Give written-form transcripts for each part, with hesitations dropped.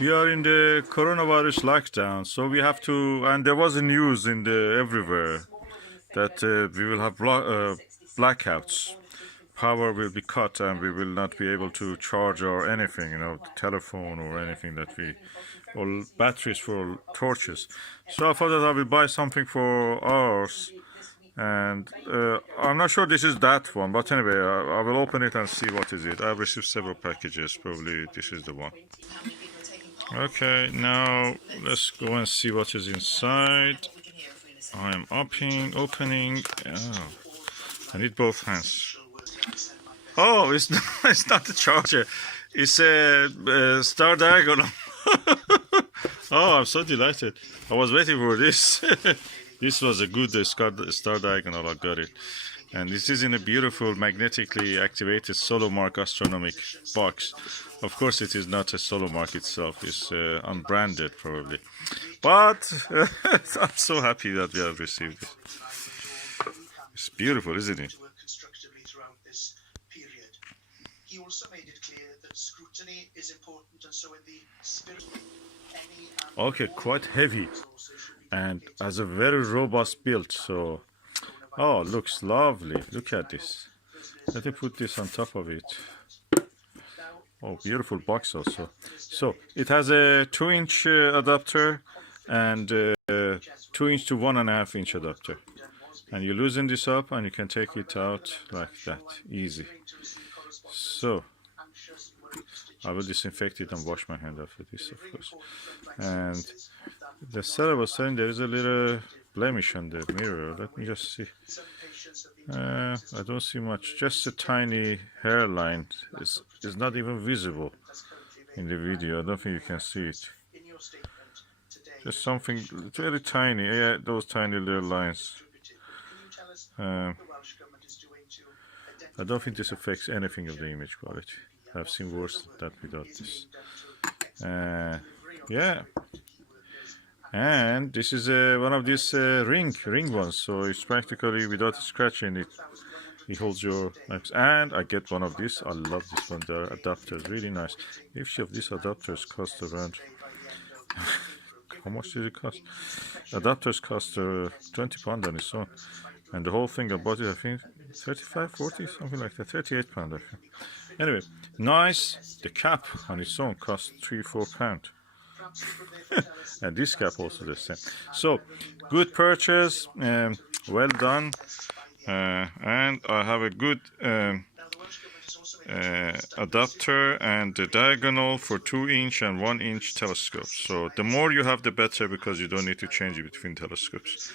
We are in the coronavirus lockdown, so we have to. And there was a news in the everywhere that we will have blackouts. Power will be cut, and we will not be able to charge or anything, the telephone or anything that we, or batteries for torches. So I thought that I will buy something for ours, and I'm not sure this is that one, but anyway, I will open it and see what is it. I've received several packages. Probably this is the one. Okay, now let's go and see what is inside. I am opening. Oh, I need both hands. Oh, it's not, it's not the charger. It's a star diagonal. Oh, I'm so delighted. I was waiting for this. This was a good star diagonal. I got it. And this is in a beautiful magnetically activated Solomark Astronomic box. Of course, it is not a Solomark itself. It's unbranded, probably. But I'm so happy that we have received it. It's beautiful, isn't it? He also made it clear that scrutiny is important, and so in the spirit okay, quite heavy and has a very robust build. So, oh, looks lovely. Look at this. Let me put this on top of it. Oh, beautiful box also. So it has a 2-inch adapter and 2-inch to 1.5-inch adapter. And you loosen this up and you can take it out like that, easy. So I will disinfect it and wash my hand after this, of course. And the seller was saying there is a little blemish on the mirror. Let me just see. I don't see much. Just a tiny hairline. It's not even visible in the video. I don't think you can see it. Just something very tiny. Yeah, those tiny little lines. I don't think this affects anything of the image quality. I've seen worse than that without this. Yeah. And this is one of these ring ones, so it's practically without scratching it. It holds your knives. And I get one of these. I love this one. The adapters, really nice. Each of these adapters cost around. How much did it cost? Adapters cost £20 on its own, and the whole thing I bought it, I think 35, 40, something like that. £38, I think. Anyway, nice. The cap on its own costs £3-4. And this cap also the same. So good purchase, well done, and I have a good adapter and the diagonal for 2-inch and 1-inch telescopes. So the more you have, the better, because you don't need to change it between telescopes.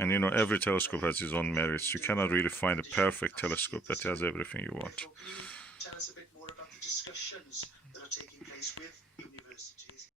And every telescope has its own merits. You cannot really find a perfect telescope that has everything you want. Tell us a bit more about the discussions that are taking place with universities.